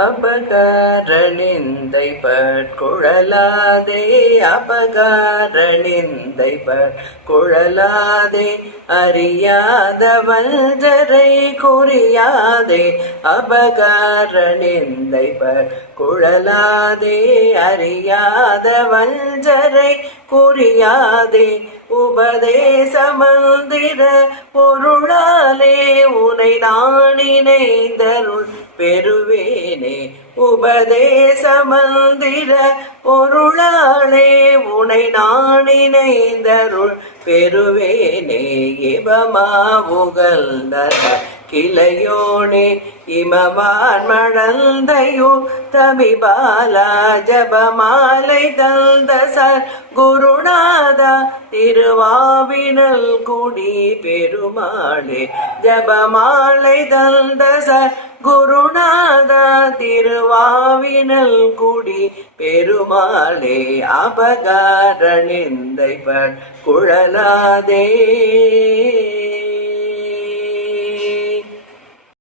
அபகாரணிந்தை பட்குழலாதே அபகாரணிந்தை பட்குழலாதே அறியாதவன் ஜரை குறியாதே அபகாரணிந்தை பட்குழலாதே அறியாதவன் ஜரை குறியாதே உபதேச மந்திர பொருளாலே உனை நான் இணைந்தருள் பெறுவே உபதேச மந்திர பொருளாலே உனை நான் இணைந்தருள் பெருவேனே இவமா உகழ்ந்தன கிளையோனே இமவான் மணந்தையோ தமிபாலா ஜபமாலை தந்த சர் குருநாதா திருவாவினல் குடி பெருமாளே ஜபமாலை தந்த சர் குருநாத திருவாவினல் குடி பெருமாளே அபகார நிந்தைப்பட் குழலாதே.